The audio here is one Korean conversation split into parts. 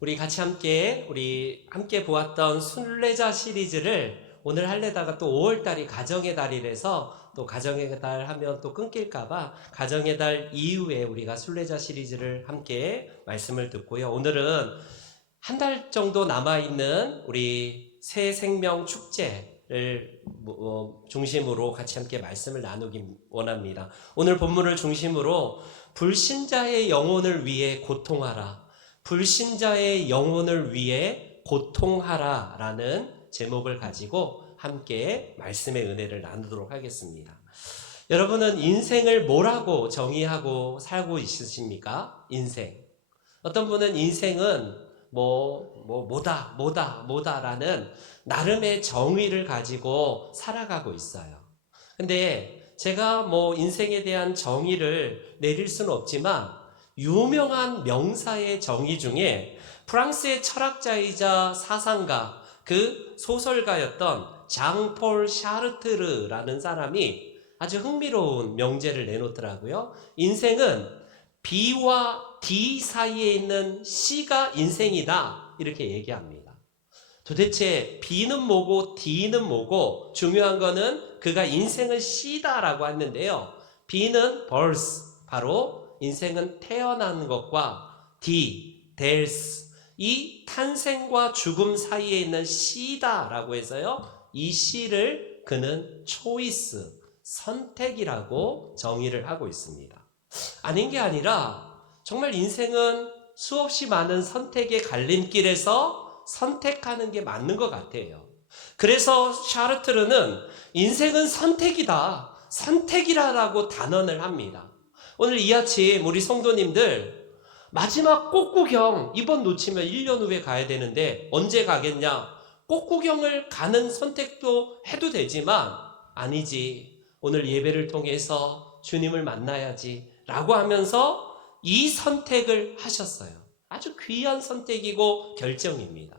우리 같이 함께 보았던 순례자 시리즈를 오늘 할래다가 또 5월달이 가정의 달이라서 또 가정의 달 하면 또 끊길까봐 가정의 달 이후에 우리가 순례자 시리즈를 함께 말씀을 듣고요. 오늘은 한 달 정도 남아있는 우리 새 생명 축제를 중심으로 같이 함께 말씀을 나누기 원합니다. 오늘 본문을 중심으로 불신자의 영혼을 위해 고통하라. 불신자의 영혼을 위해 고통하라 라는 제목을 가지고 함께 말씀의 은혜를 나누도록 하겠습니다. 여러분은 인생을 뭐라고 정의하고 살고 있으십니까? 인생. 어떤 분은 인생은 뭐다라는 나름의 정의를 가지고 살아가고 있어요. 근데 제가 인생에 대한 정의를 내릴 수는 없지만 유명한 명사의 정의 중에 프랑스의 철학자이자 사상가, 그 소설가였던 장폴 샤르트르라는 사람이 아주 흥미로운 명제를 내놓더라고요. 인생은 B와 D 사이에 있는 C가 인생이다, 이렇게 얘기합니다. 도대체 B는 뭐고 D는 뭐고, 중요한 거는 그가 인생은 C다라고 했는데요. B는 birth, 바로 인생은 태어난 것과 D, death, 이 탄생과 죽음 사이에 있는 C다라고 해서요, 이 C를 그는 choice, 선택이라고 정의를 하고 있습니다. 아닌 게 아니라 정말 인생은 수없이 많은 선택의 갈림길에서 선택하는 게 맞는 것 같아요. 그래서 샤르트르는 인생은 선택이다, 선택이라고 단언을 합니다. 오늘 이 아침 우리 성도님들 마지막 꽃구경, 이번 놓치면 1년 후에 가야 되는데 언제 가겠냐? 꽃구경을 가는 선택도 해도 되지만 아니지, 오늘 예배를 통해서 주님을 만나야지 라고 하면서 이 선택을 하셨어요. 아주 귀한 선택이고 결정입니다.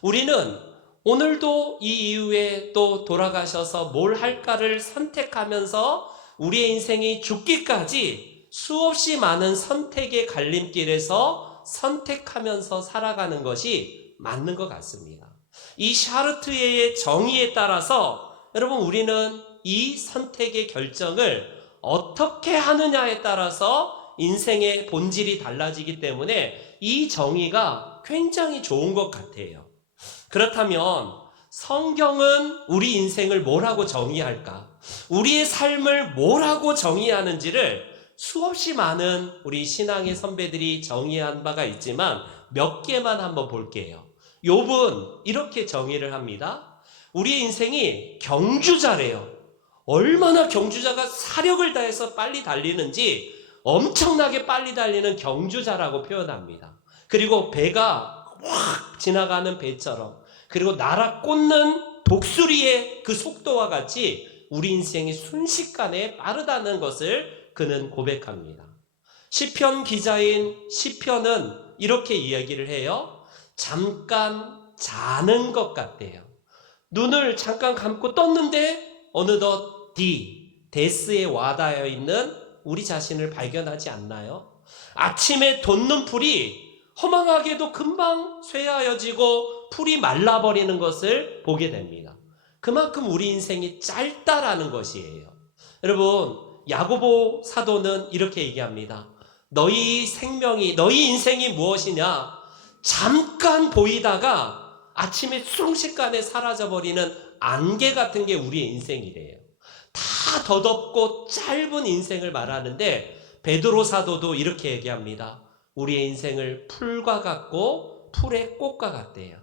우리는 오늘도 이 이후에 또 돌아가셔서 뭘 할까를 선택하면서 우리의 인생이 죽기까지 수없이 많은 선택의 갈림길에서 선택하면서 살아가는 것이 맞는 것 같습니다. 이 샤르트르의 정의에 따라서 여러분, 우리는 이 선택의 결정을 어떻게 하느냐에 따라서 인생의 본질이 달라지기 때문에 이 정의가 굉장히 좋은 것 같아요. 그렇다면 성경은 우리 인생을 뭐라고 정의할까? 우리의 삶을 뭐라고 정의하는지를 수없이 많은 우리 신앙의 선배들이 정의한 바가 있지만 몇 개만 한번 볼게요. 욥은 이렇게 정의를 합니다. 우리의 인생이 경주자래요. 얼마나 경주자가 사력을 다해서 빨리 달리는지 엄청나게 빨리 달리는 경주자라고 표현합니다. 그리고 배가 확 지나가는 배처럼, 그리고 날아 꽂는 독수리의 그 속도와 같이 우리 인생이 순식간에 빠르다는 것을 그는 고백합니다. 시편 기자인 시편은 이렇게 이야기를 해요. 잠깐 자는 것 같대요. 눈을 잠깐 감고 떴는데 어느덧 데스에 와닿아 있는 우리 자신을 발견하지 않나요? 아침에 돋는 풀이 허망하게도 금방 쇠하여지고 풀이 말라버리는 것을 보게 됩니다. 그만큼 우리 인생이 짧다라는 것이에요. 여러분, 야고보 사도는 이렇게 얘기합니다. 너희 인생이 무엇이냐? 잠깐 보이다가 아침에 순식간에 사라져버리는 안개 같은 게 우리의 인생이래요. 다 더덥고 짧은 인생을 말하는데 베드로 사도도 이렇게 얘기합니다. 우리의 인생을 풀과 같고 풀의 꽃과 같대요.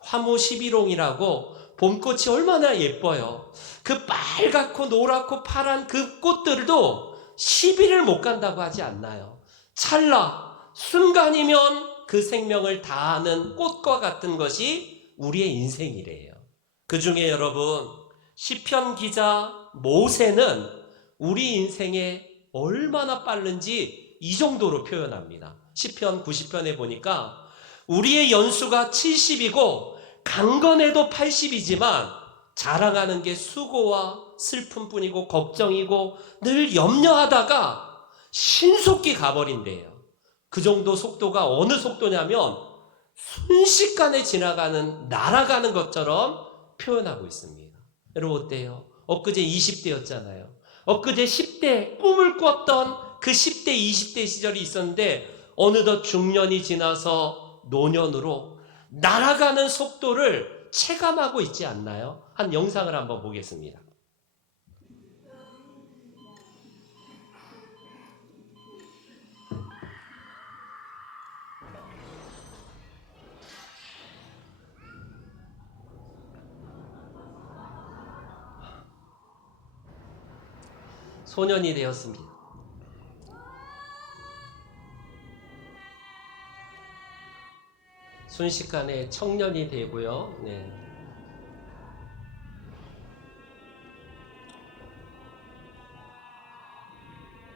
화무 11홍이라고 봄꽃이 얼마나 예뻐요. 그 빨갛고 노랗고 파란 그 꽃들도 10일을 못 간다고 하지 않나요? 찰나 순간이면 그 생명을 다하는 꽃과 같은 것이 우리의 인생이래요. 그 중에 여러분, 시편 기자 모세는 우리 인생에 얼마나 빠른지 이 정도로 표현합니다. 시편 90편에 보니까 우리의 연수가 70이고 강건해도 80이지만 자랑하는 게 수고와 슬픔뿐이고 걱정이고 늘 염려하다가 신속히 가버린대요. 그 정도 속도가 어느 속도냐면 순식간에 지나가는, 날아가는 것처럼 표현하고 있습니다. 여러분 어때요? 엊그제 20대였잖아요. 엊그제 10대, 꿈을 꿨던 그 10대, 20대 시절이 있었는데 어느덧 중년이 지나서 노년으로 날아가는 속도를 체감하고 있지 않나요? 한 영상을 한번 보겠습니다. 소년이 되었습니다. 순식간에 청년이 되고요. 네.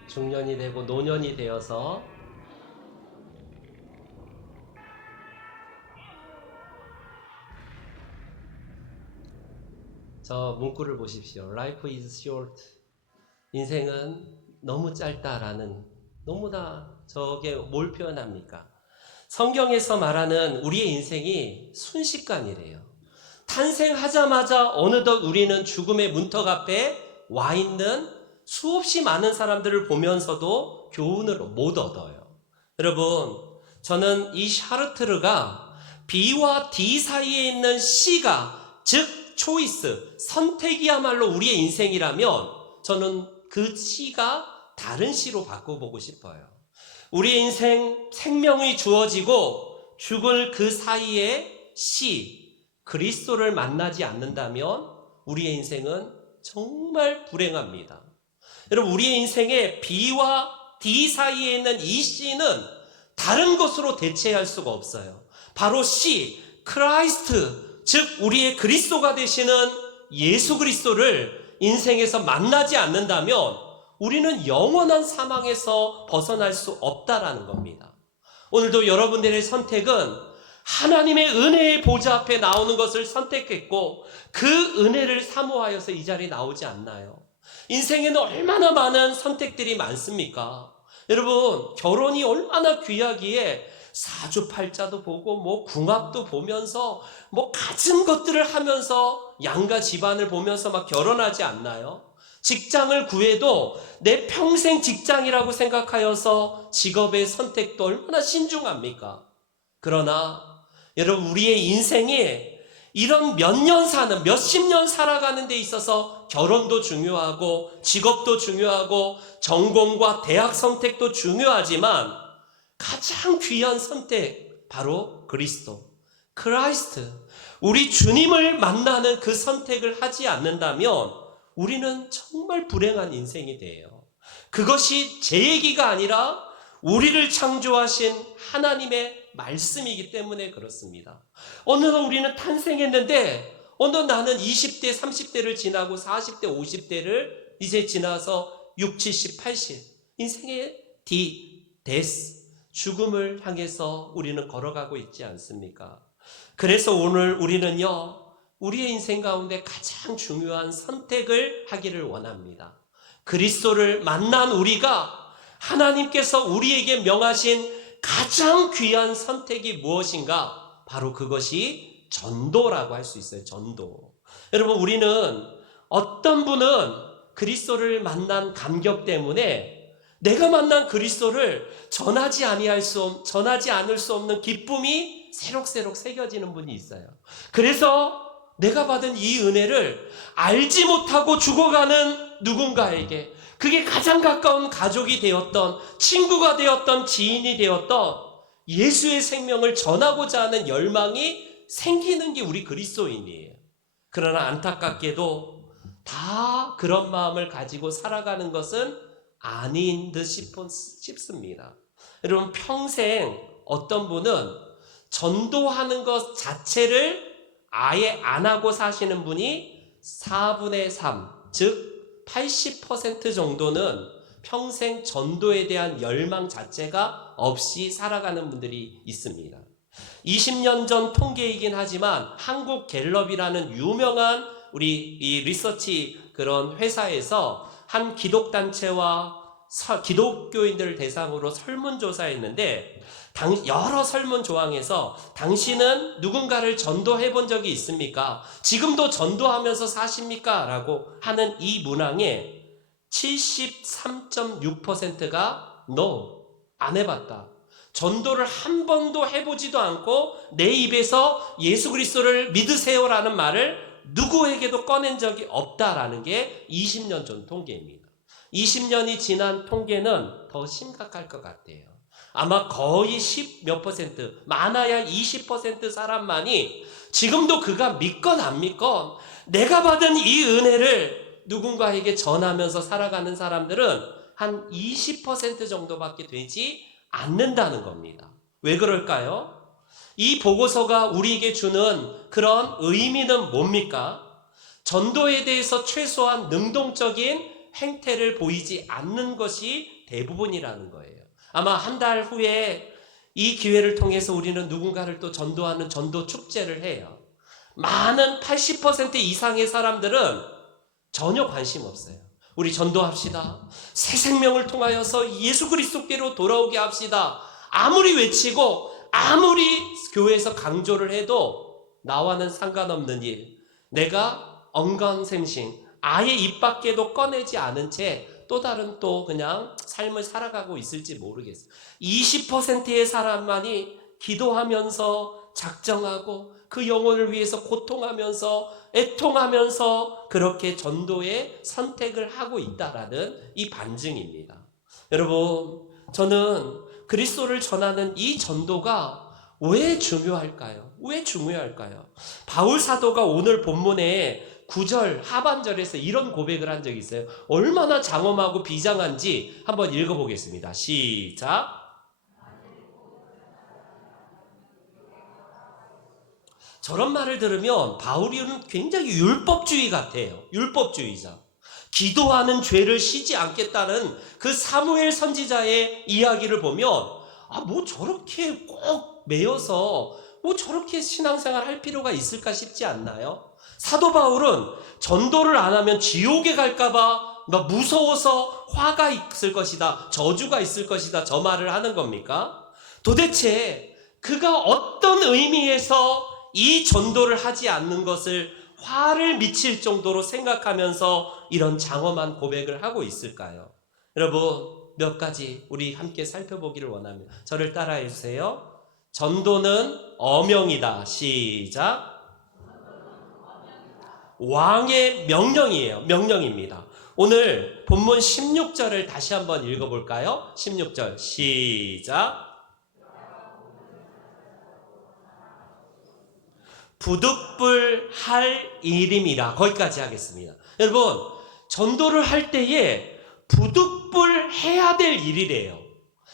중년이 되고 노년이 되어서 저 문구를 보십시오. Life is short. 인생은 너무 짧다라는, 너무나 저게 뭘 표현합니까? 성경에서 말하는 우리의 인생이 순식간이래요. 탄생하자마자 어느덧 우리는 죽음의 문턱 앞에 와 있는 수없이 많은 사람들을 보면서도 교훈을 못 얻어요. 여러분, 저는 이 샤르트르가 B와 D 사이에 있는 C가, 즉 초이스, 선택이야말로 우리의 인생이라면 저는 그 C가 다른 C로 바꿔보고 싶어요. 우리의 인생, 생명이 주어지고 죽을 그 사이에 C, 그리스도를 만나지 않는다면 우리의 인생은 정말 불행합니다. 여러분, 우리의 인생에 B와 D 사이에 있는 이 C는 다른 것으로 대체할 수가 없어요. 바로 C, 크라이스트, 즉 우리의 그리스도가 되시는 예수 그리스도를 인생에서 만나지 않는다면 우리는 영원한 사망에서 벗어날 수 없다라는 겁니다. 오늘도 여러분들의 선택은 하나님의 은혜의 보좌 앞에 나오는 것을 선택했고 그 은혜를 사모하여서 이 자리에 나오지 않나요? 인생에는 얼마나 많은 선택들이 많습니까? 여러분, 결혼이 얼마나 귀하기에 사주팔자도 보고 뭐 궁합도 보면서 뭐 갖은 것들을 하면서 양가 집안을 보면서 막 결혼하지 않나요? 직장을 구해도 내 평생 직장이라고 생각하여서 직업의 선택도 얼마나 신중합니까? 그러나 여러분, 우리의 인생에 이런 몇 년 사는, 몇십 년 살아가는 데 있어서 결혼도 중요하고 직업도 중요하고 전공과 대학 선택도 중요하지만 가장 귀한 선택, 바로 그리스도, 크라이스트, 우리 주님을 만나는 그 선택을 하지 않는다면 우리는 정말 불행한 인생이 돼요. 그것이 제 얘기가 아니라 우리를 창조하신 하나님의 말씀이기 때문에 그렇습니다. 어느 날 우리는 탄생했는데 어느 나는 20대, 30대를 지나고 40대, 50대를 이제 지나서 60, 70, 80 인생의 데스, 죽음을 향해서 우리는 걸어가고 있지 않습니까? 그래서 오늘 우리는요, 우리의 인생 가운데 가장 중요한 선택을 하기를 원합니다. 그리스도를 만난 우리가 하나님께서 우리에게 명하신 가장 귀한 선택이 무엇인가? 바로 그것이 전도라고 할 수 있어요. 전도. 여러분, 우리는 어떤 분은 그리스도를 만난 감격 때문에 내가 만난 그리스도를 전하지 않을 수 없는 기쁨이 새록새록 새겨지는 분이 있어요. 그래서 내가 받은 이 은혜를 알지 못하고 죽어가는 누군가에게, 그게 가장 가까운 가족이 되었던, 친구가 되었던, 지인이 되었던 예수의 생명을 전하고자 하는 열망이 생기는 게 우리 그리스도인이에요. 그러나 안타깝게도 다 그런 마음을 가지고 살아가는 것은 아닌 듯 싶습니다. 여러분, 평생 어떤 분은 전도하는 것 자체를 아예 안 하고 사시는 분이 4분의 3, 즉 80% 정도는 평생 전도에 대한 열망 자체가 없이 살아가는 분들이 있습니다. 20년 전 통계이긴 하지만 한국 갤럽이라는 유명한 우리 이 리서치 그런 회사에서 한 기독단체와 기독교인들을 대상으로 설문조사했는데 여러 설문 조항에서 당신은 누군가를 전도해 본 적이 있습니까? 지금도 전도하면서 사십니까? 라고 하는 이 문항에 73.6%가 No, 안 해봤다. 전도를 한 번도 해보지도 않고 내 입에서 예수 그리스도를 믿으세요라는 말을 누구에게도 꺼낸 적이 없다라는 게 20년 전 통계입니다. 20년이 지난 통계는 더 심각할 것 같아요. 아마 거의 10 몇 %, 많아야 20% 사람만이 지금도 그가 믿건 안 믿건 내가 받은 이 은혜를 누군가에게 전하면서 살아가는 사람들은 한 20% 정도밖에 되지 않는다는 겁니다. 왜 그럴까요? 이 보고서가 우리에게 주는 그런 의미는 뭡니까? 전도에 대해서 최소한 능동적인 행태를 보이지 않는 것이 대부분이라는 거예요. 아마 한 달 후에 이 기회를 통해서 우리는 누군가를 또 전도하는 전도 축제를 해요. 많은 80% 이상의 사람들은 전혀 관심 없어요. 우리 전도합시다. 새 생명을 통하여서 예수 그리스도께로 돌아오게 합시다. 아무리 외치고 아무리 교회에서 강조를 해도 나와는 상관없는 일. 내가 언건생신 아예 입 밖에도 꺼내지 않은 채 또 다른 또 그냥 삶을 살아가고 있을지 모르겠어요. 20%의 사람만이 기도하면서 작정하고 그 영혼을 위해서 고통하면서 애통하면서 그렇게 전도의 선택을 하고 있다라는 이 반증입니다. 여러분, 저는 그리스도를 전하는 이 전도가 왜 중요할까요? 왜 중요할까요? 바울 사도가 오늘 본문에 9절 하반절에서 이런 고백을 한 적이 있어요. 얼마나 장엄하고 비장한지 한번 읽어보겠습니다. 시작. 저런 말을 들으면 바울은 굉장히 율법주의 같아요. 율법주의자. 기도하는 죄를 쉬지 않겠다는 그 사무엘 선지자의 이야기를 보면 뭐 저렇게 꼭 매여서 뭐 저렇게 신앙생활 할 필요가 있을까 싶지 않나요? 사도 바울은 전도를 안 하면 지옥에 갈까봐 무서워서 화가 있을 것이다, 저주가 있을 것이다, 저 말을 하는 겁니까? 도대체 그가 어떤 의미에서 이 전도를 하지 않는 것을 화를 미칠 정도로 생각하면서 이런 장엄한 고백을 하고 있을까요? 여러분, 몇 가지 우리 함께 살펴보기를 원합니다. 저를 따라해 주세요. 전도는 어명이다. 시작. 왕의 명령이에요. 명령입니다. 오늘 본문 16절을 다시 한번 읽어볼까요? 16절 시작. 부득불 할 일임이라. 거기까지 하겠습니다. 여러분, 전도를 할 때에 부득불 해야 될 일이래요.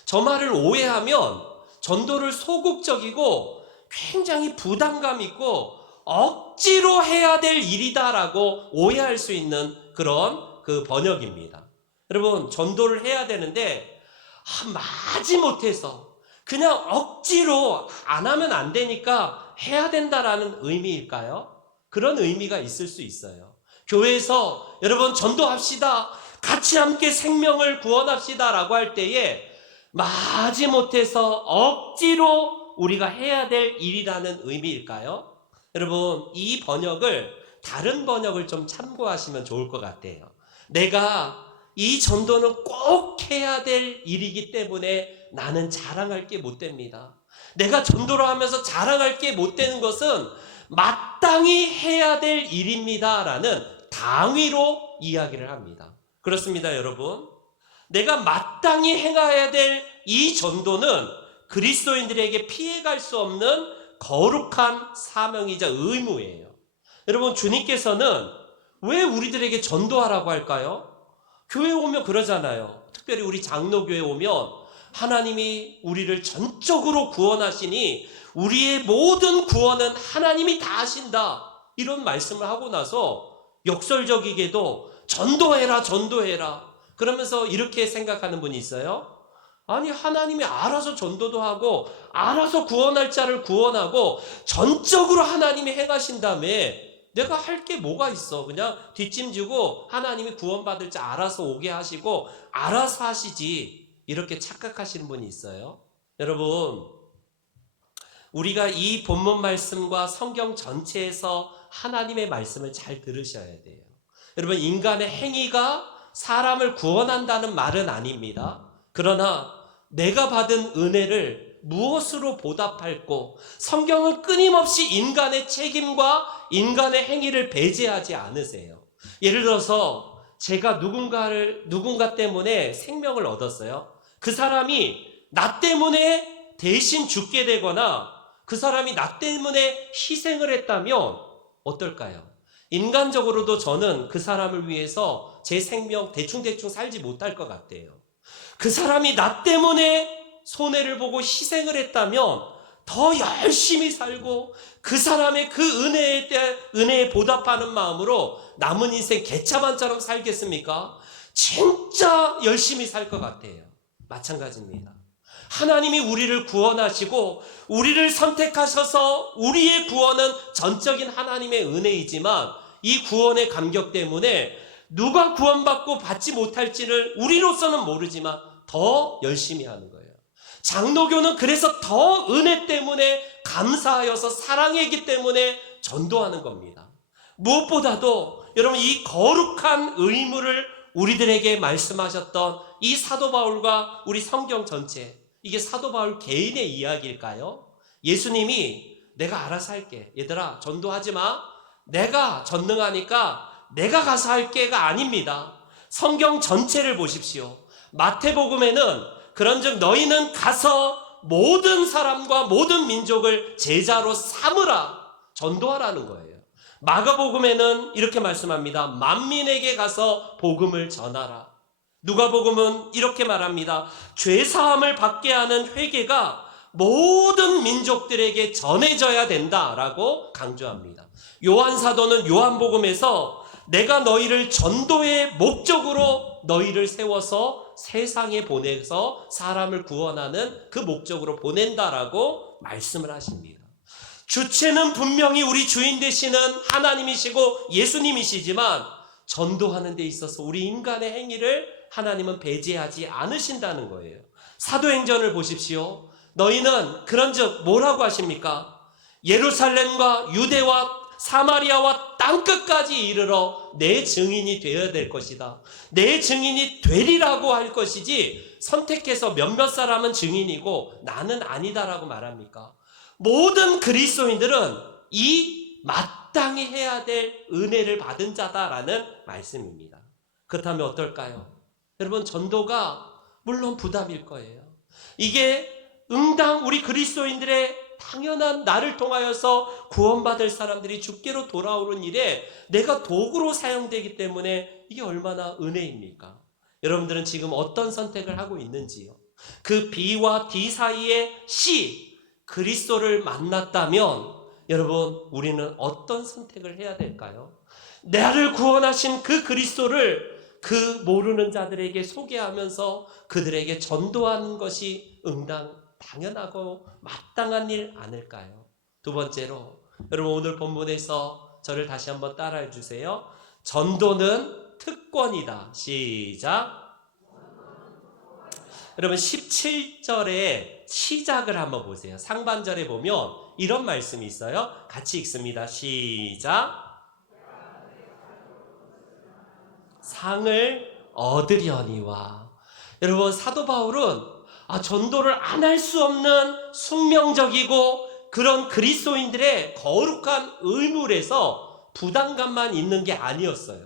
저 말을 오해하면 전도를 소극적이고 굉장히 부담감 있고 억지로 해야 될 일이다라고 오해할 수 있는 그런 그 번역입니다. 여러분, 전도를 해야 되는데 마지못해서 그냥 억지로 안 하면 안 되니까 해야 된다라는 의미일까요? 그런 의미가 있을 수 있어요. 교회에서 여러분 전도합시다, 같이 함께 생명을 구원합시다 라고 할 때에 마지못해서 억지로 우리가 해야 될 일이라는 의미일까요? 여러분, 이 번역을 다른 번역을 좀 참고하시면 좋을 것 같아요. 내가 이 전도는 꼭 해야 될 일이기 때문에 나는 자랑할 게 못 됩니다. 내가 전도를 하면서 자랑할 게 못 되는 것은 마땅히 해야 될 일입니다 라는 당위로 이야기를 합니다. 그렇습니다, 여러분. 내가 마땅히 행해야 될 이 전도는 그리스도인들에게 피해갈 수 없는 거룩한 사명이자 의무예요. 여러분, 주님께서는 왜 우리들에게 전도하라고 할까요? 교회 오면 그러잖아요. 특별히 우리 장로교회 오면 하나님이 우리를 전적으로 구원하시니 우리의 모든 구원은 하나님이 다 하신다, 이런 말씀을 하고 나서 역설적이게도 전도해라 전도해라 그러면서 이렇게 생각하는 분이 있어요. 아니, 하나님이 알아서 전도도 하고 알아서 구원할 자를 구원하고 전적으로 하나님이 행하신 다음에 내가 할 게 뭐가 있어? 그냥 뒷짐지고 하나님이 구원받을 줄 알아서 오게 하시고 알아서 하시지. 이렇게 착각하시는 분이 있어요. 여러분, 우리가 이 본문 말씀과 성경 전체에서 하나님의 말씀을 잘 들으셔야 돼요. 여러분, 인간의 행위가 사람을 구원한다는 말은 아닙니다. 그러나 내가 받은 은혜를 무엇으로 보답할고, 성경은 끊임없이 인간의 책임과 인간의 행위를 배제하지 않으세요. 예를 들어서 제가 누군가 때문에 생명을 얻었어요. 그 사람이 나 때문에 대신 죽게 되거나 그 사람이 나 때문에 희생을 했다면 어떨까요? 인간적으로도 저는 그 사람을 위해서 제 생명 대충 살지 못할 것 같아요. 그 사람이 나 때문에 손해를 보고 희생을 했다면 더 열심히 살고 그 사람의 그 은혜에 보답하는 마음으로 남은 인생 개차반처럼 살겠습니까? 진짜 열심히 살 것 같아요. 마찬가지입니다. 하나님이 우리를 구원하시고 우리를 선택하셔서 우리의 구원은 전적인 하나님의 은혜이지만 이 구원의 감격 때문에 누가 구원받고 받지 못할지를 우리로서는 모르지만 더 열심히 하는 거예요. 장로교는 그래서 더 은혜 때문에 감사하여서 사랑이기 때문에 전도하는 겁니다. 무엇보다도 여러분, 이 거룩한 의무를 우리들에게 말씀하셨던 이 사도 바울과 우리 성경 전체, 이게 사도 바울 개인의 이야기일까요? 예수님이 내가 알아서 할게, 얘들아 전도하지 마, 내가 전능하니까 내가 가서 할게가 아닙니다. 성경 전체를 보십시오. 마태복음에는 그런즉 너희는 가서 모든 사람과 모든 민족을 제자로 삼으라, 전도하라는 거예요. 마가복음에는 이렇게 말씀합니다. 만민에게 가서 복음을 전하라. 누가복음은 이렇게 말합니다. 죄사함을 받게 하는 회개가 모든 민족들에게 전해져야 된다라고 강조합니다. 요한사도는 요한복음에서 내가 너희를 전도의 목적으로 너희를 세워서 세상에 보내서 사람을 구원하는 그 목적으로 보낸다라고 말씀을 하십니다. 주체는 분명히 우리 주인 되시는 하나님이시고 예수님이시지만 전도하는 데 있어서 우리 인간의 행위를 하나님은 배제하지 않으신다는 거예요. 사도행전을 보십시오. 너희는 그런즉 뭐라고 하십니까? 예루살렘과 유대와 사마리아와 땅끝까지 이르러 내 증인이 되어야 될 것이다. 내 증인이 되리라고 할 것이지 선택해서 몇몇 사람은 증인이고 나는 아니다라고 말합니까? 모든 그리스도인들은 이 마땅히 해야 될 은혜를 받은 자다라는 말씀입니다. 그렇다면 어떨까요? 여러분, 전도가 물론 부담일 거예요. 이게 응당 우리 그리스도인들의 당연한 나를 통하여서 구원받을 사람들이 주께로 돌아오는 일에 내가 도구로 사용되기 때문에 이게 얼마나 은혜입니까? 여러분들은 지금 어떤 선택을 하고 있는지요? 그 B와 D 사이에 C, 그리스도를 만났다면 여러분, 우리는 어떤 선택을 해야 될까요? 나를 구원하신 그 그리스도를 그 모르는 자들에게 소개하면서 그들에게 전도하는 것이 당연하고 마땅한 일 아닐까요? 두 번째로, 여러분 오늘 본문에서 저를 다시 한번 따라해 주세요. 전도는 특권이다. 시작. 여러분 17절에 시작을 한번 보세요. 상반절에 보면 이런 말씀이 있어요. 같이 읽습니다. 시작. 상을 얻으려니와. 여러분, 사도 바울은 전도를 안 할 수 없는 숙명적이고 그런 그리스도인들의 거룩한 의무에서 부담감만 있는 게 아니었어요.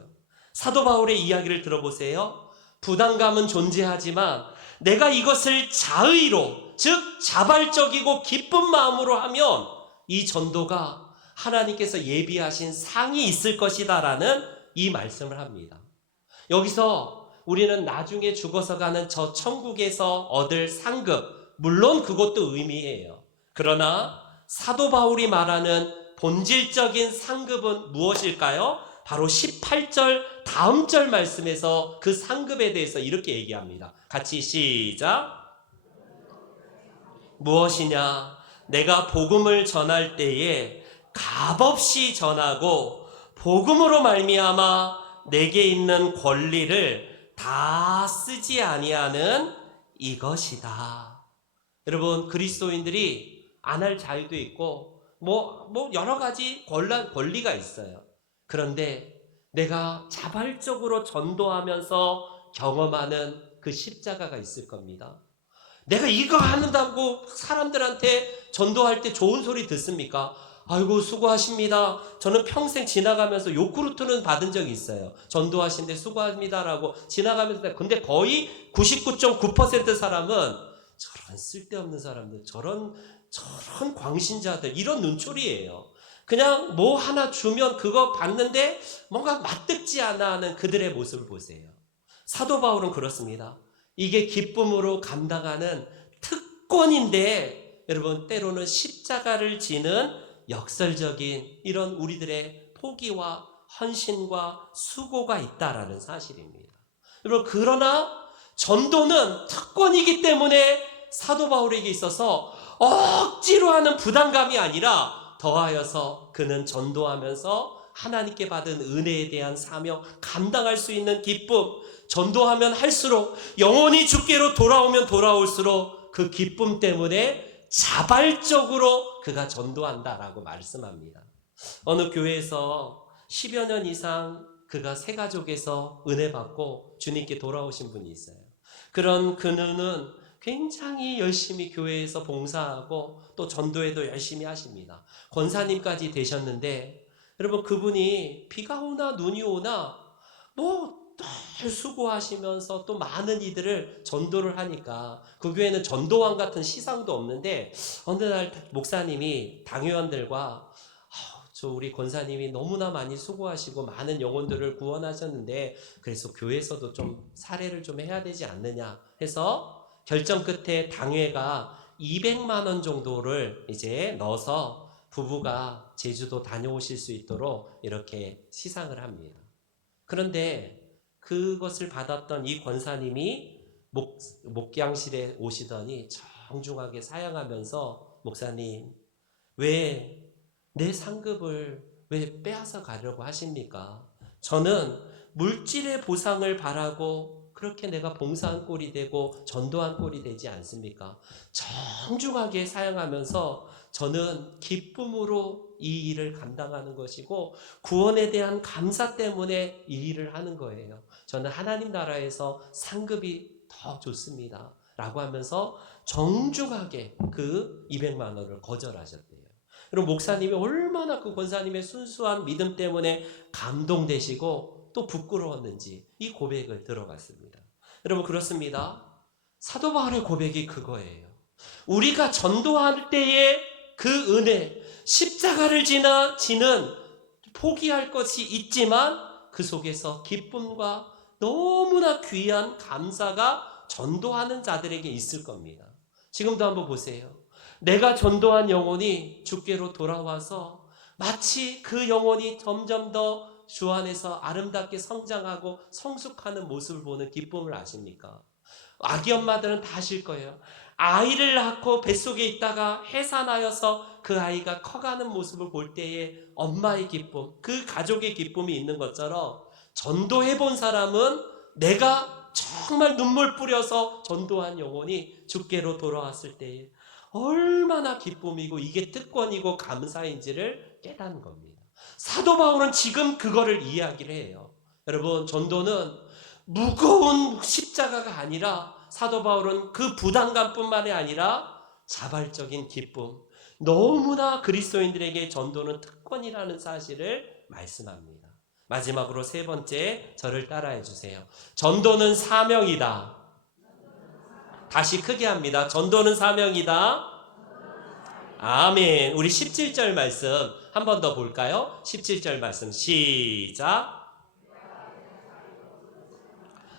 사도 바울의 이야기를 들어보세요. 부담감은 존재하지만 내가 이것을 자의로, 즉 자발적이고 기쁜 마음으로 하면 이 전도가 하나님께서 예비하신 상이 있을 것이다 라는 이 말씀을 합니다. 여기서 우리는 나중에 죽어서 가는 저 천국에서 얻을 상급, 물론 그것도 의미해요. 그러나 사도 바울이 말하는 본질적인 상급은 무엇일까요? 바로 18절 다음 절 말씀에서 그 상급에 대해서 이렇게 얘기합니다. 같이 시작. 무엇이냐? 내가 복음을 전할 때에 값없이 전하고 복음으로 말미암아 내게 있는 권리를 다 쓰지 아니하는 이것이다. 여러분, 그리스도인들이 안 할 자유도 있고 뭐 여러 가지 권리가 있어요. 그런데 내가 자발적으로 전도하면서 경험하는 그 십자가가 있을 겁니다. 내가 이거 한다고 사람들한테 전도할 때 좋은 소리 듣습니까? 아이고 수고하십니다. 저는 평생 지나가면서 요구르트는 받은 적이 있어요. 전도하신데 수고합니다라고 지나가면서. 근데 거의 99.9% 사람은 저런 쓸데없는 사람들, 저런 광신자들, 이런 눈초리예요. 그냥 뭐 하나 주면 그거 받는데 뭔가 맛듣지 않아 하는 그들의 모습을 보세요. 사도 바울은 그렇습니다. 이게 기쁨으로 감당하는 특권인데, 여러분, 때로는 십자가를 지는 역설적인 이런 우리들의 포기와 헌신과 수고가 있다라는 사실입니다. 여러분, 그러나 전도는 특권이기 때문에 사도 바울에게 있어서 억지로 하는 부담감이 아니라 더하여서 그는 전도하면서 하나님께 받은 은혜에 대한 사명, 감당할 수 있는 기쁨, 전도하면 할수록, 영혼이 주께로 돌아오면 돌아올수록 그 기쁨 때문에 자발적으로 그가 전도한다라고 말씀합니다. 어느 교회에서 10여 년 이상 그가 새 가족에서 은혜 받고 주님께 돌아오신 분이 있어요. 그런 그는 굉장히 열심히 교회에서 봉사하고 또 전도에도 열심히 하십니다. 권사님까지 되셨는데, 여러분, 그분이 비가 오나 눈이 오나 늘 수고하시면서 또 많은 이들을 전도를 하니까 그 교회는 전도왕 같은 시상도 없는데, 어느 날 목사님이 당회원들과 저 우리 권사님이 너무나 많이 수고하시고 많은 영혼들을 구원하셨는데 그래서 교회에서도 좀 사례를 좀 해야 되지 않느냐 해서 결정 끝에 당회가 200만 원 정도를 이제 넣어서 부부가 제주도 다녀오실 수 있도록 이렇게 시상을 합니다. 그런데 그것을 받았던 이 권사님이 목양실에 오시더니 정중하게 사양하면서, 목사님, 왜 내 상급을 왜 빼앗아 가려고 하십니까? 저는 물질의 보상을 바라고 그렇게 내가 봉사한 꼴이 되고 전도한 꼴이 되지 않습니까? 정중하게 사양하면서 저는 기쁨으로 이 일을 감당하는 것이고 구원에 대한 감사 때문에 이 일을 하는 거예요. 저는 하나님 나라에서 상급이 더 좋습니다. 라고 하면서 정중하게 그 200만 원을 거절하셨대요. 그럼 목사님이 얼마나 그 권사님의 순수한 믿음 때문에 감동되시고 또 부끄러웠는지 이 고백을 들어봤습니다. 여러분, 그렇습니다. 사도 바울의 고백이 그거예요. 우리가 전도할 때의 그 은혜, 십자가를 지는 포기할 것이 있지만 그 속에서 기쁨과 너무나 귀한 감사가 전도하는 자들에게 있을 겁니다. 지금도 한번 보세요. 내가 전도한 영혼이 주께로 돌아와서 마치 그 영혼이 점점 더 주 안에서 아름답게 성장하고 성숙하는 모습을 보는 기쁨을 아십니까? 아기 엄마들은 다 아실 거예요. 아이를 낳고 뱃속에 있다가 해산하여서 그 아이가 커가는 모습을 볼 때의 엄마의 기쁨, 그 가족의 기쁨이 있는 것처럼 전도해본 사람은 내가 정말 눈물 뿌려서 전도한 영혼이 주께로 돌아왔을 때에 얼마나 기쁨이고 이게 특권이고 감사인지를 깨닫는 겁니다. 사도 바울은 지금 그거를 이야기를 해요. 여러분, 전도는 무거운 십자가가 아니라 사도 바울은 그 부담감뿐만이 아니라 자발적인 기쁨, 너무나 그리스도인들에게 전도는 특권이라는 사실을 말씀합니다. 마지막으로 세 번째, 저를 따라해 주세요. 전도는 사명이다. 다시 크게 합니다. 전도는 사명이다. 아멘. 우리 17절 말씀 한 번 더 볼까요? 17절 말씀 시작.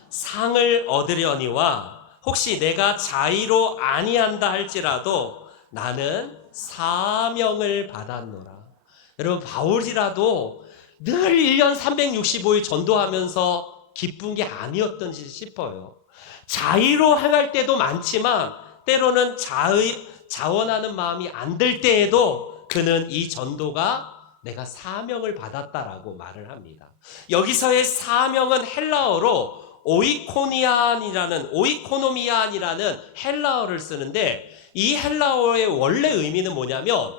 상을 얻으려니와 혹시 내가 자의로 아니한다 할지라도 나는 사명을 받았노라. 여러분, 바울이라도 늘 1년 365일 전도하면서 기쁜 게 아니었던지 싶어요. 자의로 행할 때도 많지만 때로는 자원하는 마음이 안 들 때에도 그는 이 전도가 내가 사명을 받았다라고 말을 합니다. 여기서의 사명은 헬라어로 오이코노미안이라는 헬라어를 쓰는데, 이 헬라어의 원래 의미는 뭐냐면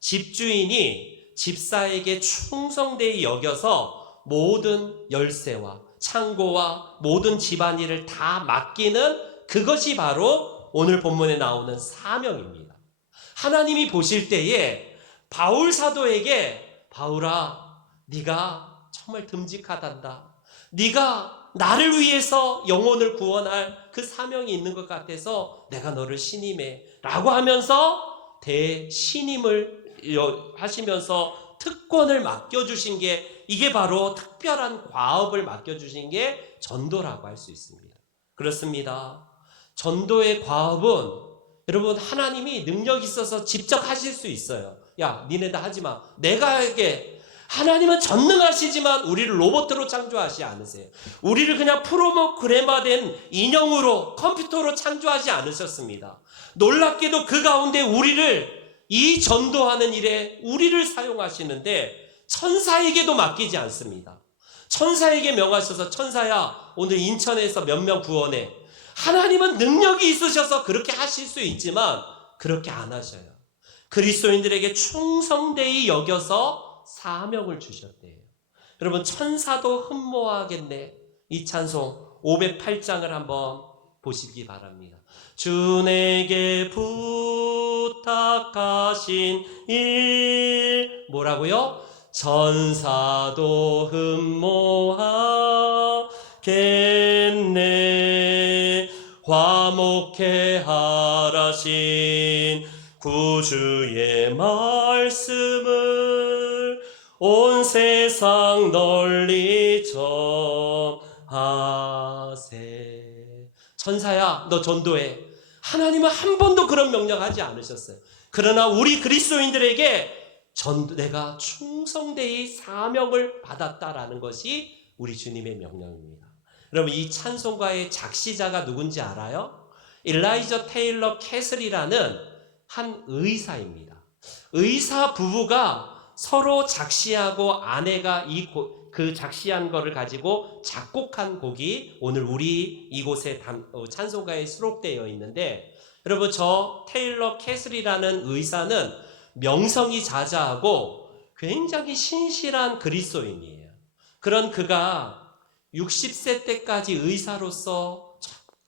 집주인이 집사에게 충성되이 여겨서 모든 열쇠와 창고와 모든 집안일을 다 맡기는, 그것이 바로 오늘 본문에 나오는 사명입니다. 하나님이 보실 때에 바울 사도에게, 바울아, 네가 정말 듬직하단다, 네가 나를 위해서 영혼을 구원할 그 사명이 있는 것 같아서 내가 너를 신임해 라고 하면서 대신임을 하시면서 특권을 맡겨주신 게, 이게 바로 특별한 과업을 맡겨주신 게 전도라고 할 수 있습니다. 그렇습니다. 전도의 과업은 여러분, 하나님이 능력 있어서 직접 하실 수 있어요. 야, 니네들 하지마, 내가 할게. 하나님은 전능하시지만 우리를 로봇으로 창조하지 않으세요. 우리를 그냥 프로그래머된 인형으로, 컴퓨터로 창조하지 않으셨습니다. 놀랍게도 그 가운데 우리를, 이 전도하는 일에 우리를 사용하시는데 천사에게도 맡기지 않습니다. 천사에게 명하셔서, 천사야, 오늘 인천에서 몇 명 구원해. 하나님은 능력이 있으셔서 그렇게 하실 수 있지만 그렇게 안 하셔요. 그리스도인들에게 충성되이 여겨서 사명을 주셨대요. 여러분, 천사도 흠모하겠네. 이 찬송 508장을 한번 보시기 바랍니다. 주 내게 부탁하신 일, 뭐라고요? 천사도 흠모하겠네. 화목해 하라신 구주의 말씀을 온 세상 널리 전하세. 천사야, 너 전도해. 하나님은 한 번도 그런 명령하지 않으셨어요. 그러나 우리 그리스도인들에게 내가 충성되이 사명을 받았다라는 것이 우리 주님의 명령입니다. 여러분, 이 찬송가의 작시자가 누군지 알아요? 일라이저 테일러 캐슬이라는 한 의사입니다. 의사 부부가 서로 작시하고, 아내가 그 작시한 거를 가지고 작곡한 곡이 오늘 우리 이곳에 찬송가에 수록되어 있는데, 여러분, 저 테일러 캐슬이라는 의사는 명성이 자자하고 굉장히 신실한 그리스도인이에요. 그런 그가 60세 때까지 의사로서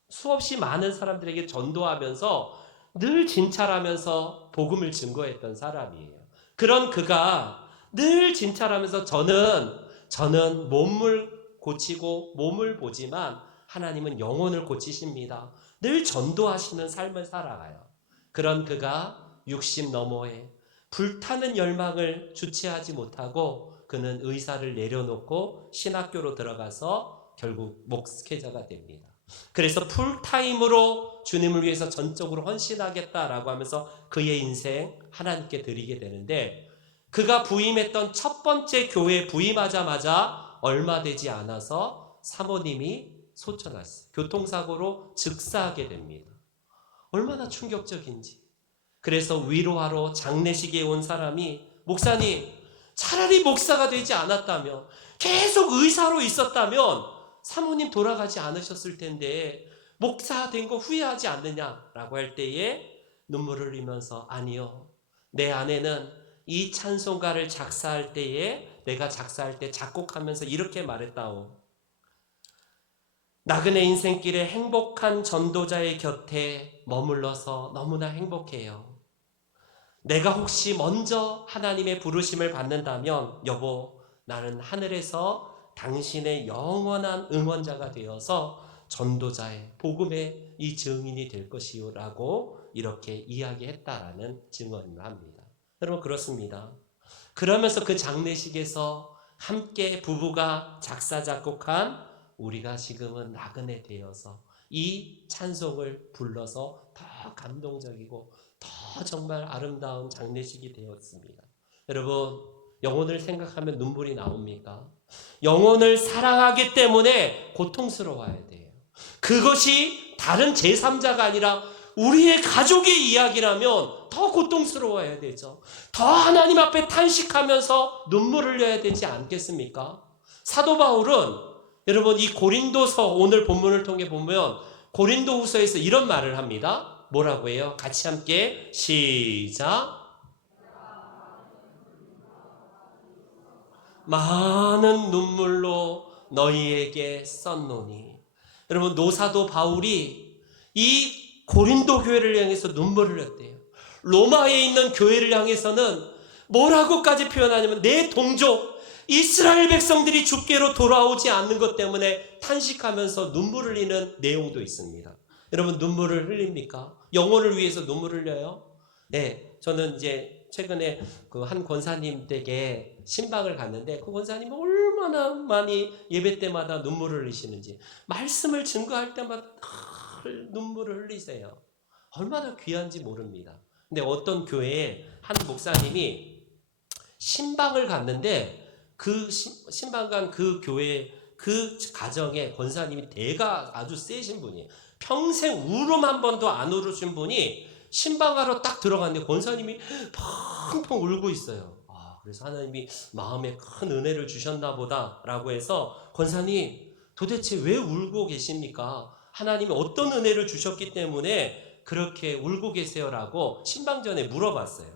수없이 많은 사람들에게 전도하면서 늘 진찰하면서 복음을 증거했던 사람이에요. 그런 그가 늘 진찰하면서 저는 몸을 고치고 몸을 보지만 하나님은 영혼을 고치십니다, 늘 전도하시는 삶을 살아가요. 그런 그가 60 너머에 불타는 열망을 주체하지 못하고 그는 의사를 내려놓고 신학교로 들어가서 결국 목회자가 됩니다. 그래서 풀타임으로 주님을 위해서 전적으로 헌신하겠다라고 하면서 그의 인생 하나님께 드리게 되는데, 그가 부임했던 첫 번째 교회에 부임하자마자 얼마 되지 않아서 사모님이 소천했어요. 교통사고로 즉사하게 됩니다. 얼마나 충격적인지. 그래서 위로하러 장례식에 온 사람이, 목사님, 차라리 목사가 되지 않았다면, 계속 의사로 있었다면 사모님 돌아가지 않으셨을 텐데 목사 된 거 후회하지 않느냐라고 할 때에 눈물을 흘리면서, 아니요, 내 아내는 이 찬송가를 작사할 때에, 내가 작사할 때 작곡하면서 이렇게 말했다오. 나그네 인생길에 행복한 전도자의 곁에 머물러서 너무나 행복해요. 내가 혹시 먼저 하나님의 부르심을 받는다면, 여보, 나는 하늘에서 당신의 영원한 응원자가 되어서 전도자의 복음의 이 증인이 될 것이요 라고 이렇게 이야기했다라는 증언을 합니다. 여러분, 그렇습니다. 그러면서 그 장례식에서 함께 부부가 작사 작곡한 우리가 지금은 나그네 되어서 이 찬송을 불러서 더 감동적이고 더 정말 아름다운 장례식이 되었습니다. 여러분, 영혼을 생각하면 눈물이 나옵니까? 영혼을 사랑하기 때문에 고통스러워야 돼요. 그것이 다른 제3자가 아니라 우리의 가족의 이야기라면 더 고통스러워야 되죠. 더 하나님 앞에 탄식하면서 눈물을 흘려야 되지 않겠습니까? 사도 바울은 여러분 이 고린도서 오늘 본문을 통해 보면 고린도후서에서 이런 말을 합니다. 뭐라고 해요? 같이 함께 시작. 많은 눈물로 너희에게 썼노니. 여러분 노사도 바울이 이 고린도 교회를 향해서 눈물을 흘렸대요. 로마에 있는 교회를 향해서는 뭐라고까지 표현하냐면 내 동족 이스라엘 백성들이 주께로 돌아오지 않는 것 때문에 탄식하면서 눈물을 흘리는 내용도 있습니다. 여러분 눈물을 흘립니까? 영혼을 위해서 눈물을 흘려요? 네, 저는 이제 최근에 그 한 권사님 댁에 신방을 갔는데 그 권사님이 얼마나 많이 예배 때마다 눈물을 흘리시는지 말씀을 증거할 때마다 늘 눈물을 흘리세요. 얼마나 귀한지 모릅니다. 근데 어떤 교회에 한 목사님이 신방을 갔는데 그 신방 간 그 교회 그 가정에 권사님이 대가 아주 세신 분이에요. 평생 울음 한 번도 안 울으신 분이 신방하러 딱 들어갔는데 권사님이 펑펑 울고 있어요. 그래서 하나님이 마음에 큰 은혜를 주셨나 보다라고 해서 권사님 도대체 왜 울고 계십니까? 하나님이 어떤 은혜를 주셨기 때문에 그렇게 울고 계세요라고 신방 전에 물어봤어요.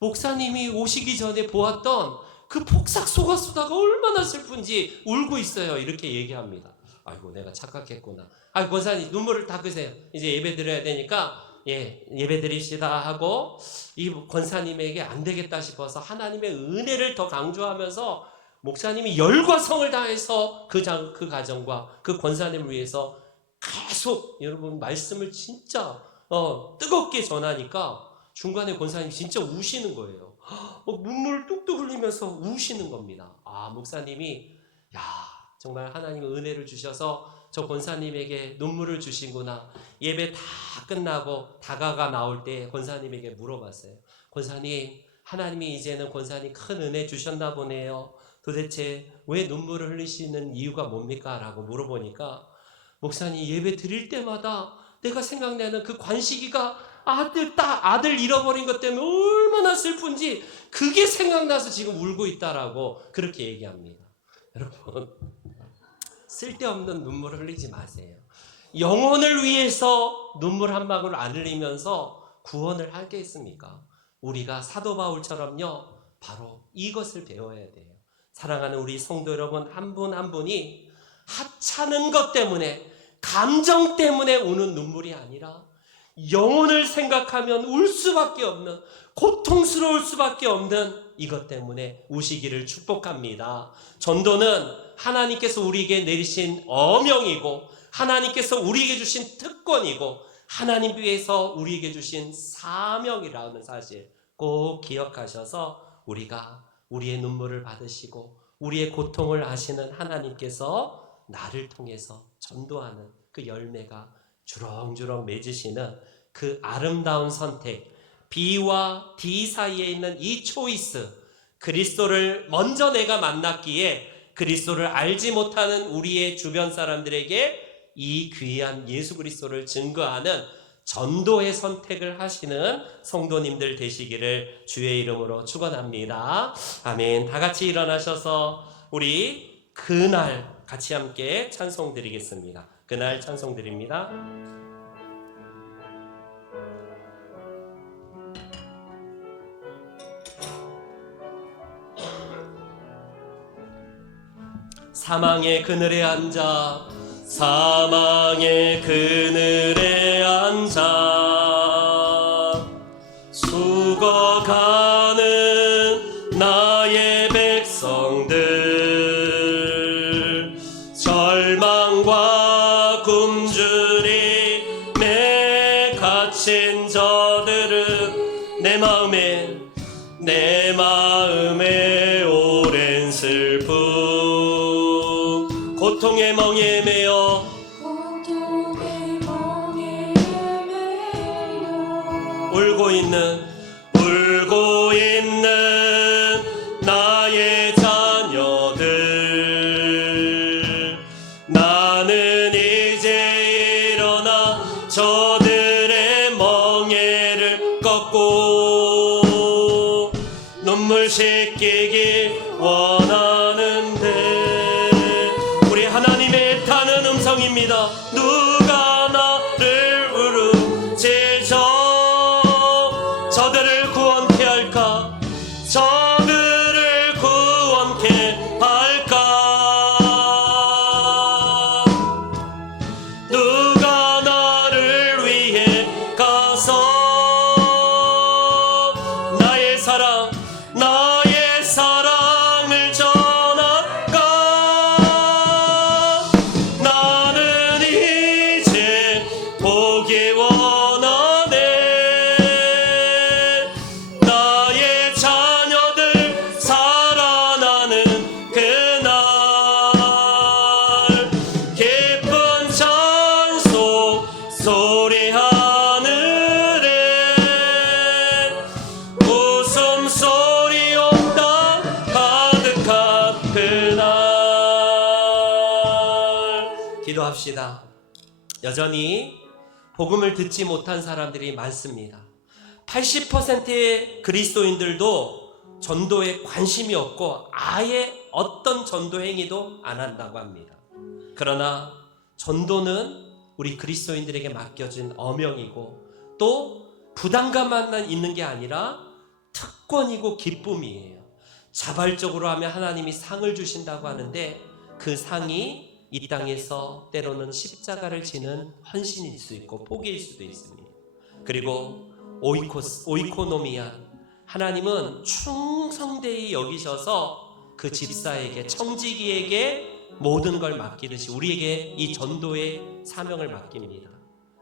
목사님이 오시기 전에 보았던 그 폭삭 속았수다가 얼마나 슬픈지 울고 있어요. 이렇게 얘기합니다. 아이고 내가 착각했구나. 권사님 눈물을 닦으세요. 이제 예배 드려야 되니까 예배 드립시다 하고 이 권사님에게 안 되겠다 싶어서 하나님의 은혜를 더 강조하면서 목사님이 열과 성을 다해서 그 가정과 그 권사님을 위해서 계속 여러분 말씀을 진짜 뜨겁게 전하니까 중간에 권사님이 진짜 우시는 거예요. 눈물을 뚝뚝 흘리면서 우시는 겁니다. 목사님이 정말 하나님의 은혜를 주셔서 저 권사님에게 눈물을 주시구나. 예배 다 끝나고 다가가 나올 때 권사님에게 물어봤어요. 권사님, 하나님이 이제는 권사님 큰 은혜 주셨나 보네요. 도대체 왜 눈물을 흘리시는 이유가 뭡니까? 라고 물어보니까 목사님 예배 드릴 때마다 내가 생각나는 그 관식이가 아들 잃어버린 것 때문에 얼마나 슬픈지 그게 생각나서 지금 울고 있다라고 그렇게 얘기합니다. 여러분 쓸데없는 눈물을 흘리지 마세요. 영혼을 위해서 눈물 한 방울 안 흘리면서 구원을 하겠습니까? 우리가 사도 바울처럼요 바로 이것을 배워야 돼요. 사랑하는 우리 성도 여러분 한 분 한 분이 하찮은 것 때문에 감정 때문에 우는 눈물이 아니라 영혼을 생각하면 울 수밖에 없는 고통스러울 수밖에 없는 이것 때문에 우시기를 축복합니다. 전도는 하나님께서 우리에게 내리신 어명이고 하나님께서 우리에게 주신 특권이고 하나님께서 우리에게 주신 사명이라는 사실 꼭 기억하셔서 우리가 우리의 눈물을 받으시고 우리의 고통을 아시는 하나님께서 나를 통해서 전도하는 그 열매가 주렁주렁 맺으시는 그 아름다운 선택, B와 D 사이에 있는 이 초이스, 그리스도를 먼저 내가 만났기에 그리스도를 알지 못하는 우리의 주변 사람들에게 이 귀한 예수 그리스도를 증거하는 전도의 선택을 하시는 성도님들 되시기를 주의 이름으로 축원합니다. 아멘. 다 같이 일어나셔서 우리 그날 같이 함께 찬송 드리겠습니다. 그날 찬송 드립니다. 사망의 그늘에 앉아 사망의 그늘에 앉아 죽어가는 나의 백성들 절망과 굶주림에 갇힌 저들은 내 마음에 오랜 슬픔 고통의 멍에 매여 울고 있는 나의 자녀들 나는 이제 일어나 저들의 멍에 없고 눈물 씻기길 원하는데 우리 하나님의 타는 음성입니다. 누가 나를 부르짖어 저들을 구원케 할까 저들을 구원케 할까 누가 나를 위해 가서 나의 사랑을 전할까 나는 이제 보기 원하네 나의 자녀들 살아나는 그날 기쁜 찬송 소리 하늘에 웃음소리 온다 가득한 그날 기도합시다. 여전히 복음을 듣지 못한 사람들이 많습니다. 80%의 그리스도인들도 전도에 관심이 없고 아예 어떤 전도 행위도 안 한다고 합니다. 그러나 전도는 우리 그리스도인들에게 맡겨진 어명이고 또 부담감만 있는 게 아니라 특권이고 기쁨이에요. 자발적으로 하면 하나님이 상을 주신다고 하는데 그 상이 이 땅에서 때로는 십자가를 지는 헌신일 수 있고 포기일 수도 있습니다. 그리고 오이코노미아 하나님은 충성되이 여기셔서 그 집사에게 청지기에게 모든 걸 맡기듯이 우리에게 이 전도의 사명을 맡깁니다.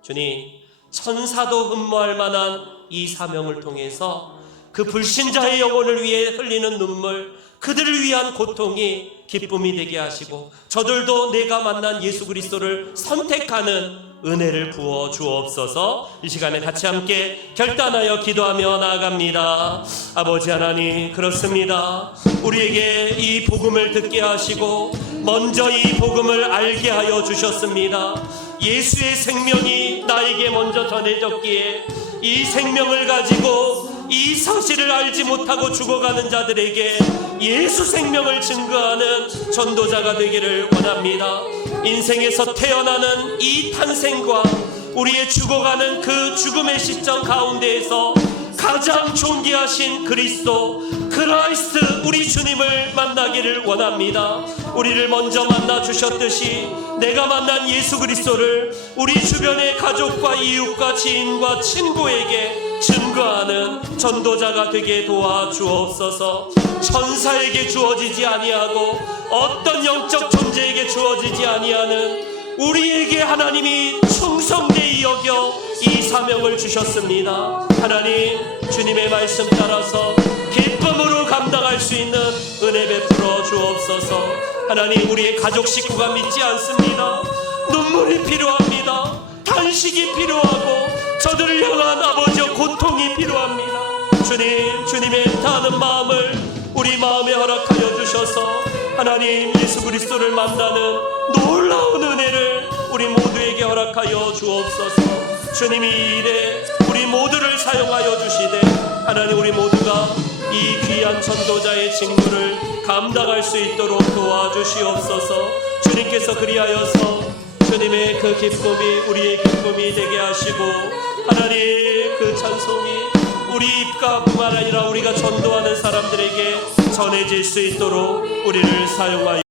주님 천사도 흠모할 만한 이 사명을 통해서 그 불신자의 영혼을 위해 흘리는 눈물 그들을 위한 고통이 기쁨이 되게 하시고 저들도 내가 만난 예수 그리스도를 선택하는 은혜를 부어 주옵소서. 이 시간에 같이 함께 결단하여 기도하며 나아갑니다. 아버지 하나님 그렇습니다. 우리에게 이 복음을 듣게 하시고 먼저 이 복음을 알게 하여 주셨습니다. 예수의 생명이 나에게 먼저 전해졌기에 이 생명을 가지고 이 사실을 알지 못하고 죽어가는 자들에게 예수 생명을 증거하는 전도자가 되기를 원합니다. 인생에서 태어나는 이 탄생과 우리의 죽어가는 그 죽음의 시점 가운데에서 가장 존귀하신 크라이스트 우리 주님을 만나기를 원합니다. 우리를 먼저 만나 주셨듯이 내가 만난 예수 그리스도를 우리 주변의 가족과 이웃과 지인과 친구에게 증거하는 전도자가 되게 도와주옵소서. 천사에게 주어지지 아니하고 어떤 영적 존재에게 주어지지 아니하는 우리에게 하나님이 충성되이 여겨 이 사명을 주셨습니다. 하나님 주님의 말씀 따라서 기쁨으로 감당할 수 있는 은혜 베풀어 주옵소서. 하나님 우리의 가족 식구가 믿지 않습니다. 눈물이 필요합니다. 탄식이 필요하고 저들을 향한 아버지의 고통이 필요합니다. 주님의 타는 마음을 우리 마음에 허락하여 주셔서 하나님 예수 그리스도를 만나는 놀라운 은혜를 우리 모두에게 허락하여 주옵소서. 주님이 이 일에 우리 모두를 사용하여 주시되 하나님 우리 모두가 이 귀한 전도자의 직무를 감당할 수 있도록 도와주시옵소서. 주님께서 그리하여서 주님의 그 기쁨이 우리의 기쁨이 되게 하시고 하나님 그 찬송이 우리 입가뿐만 아니라 우리가 전도하는 사람들에게 전해질 수 있도록 우리를 사용하여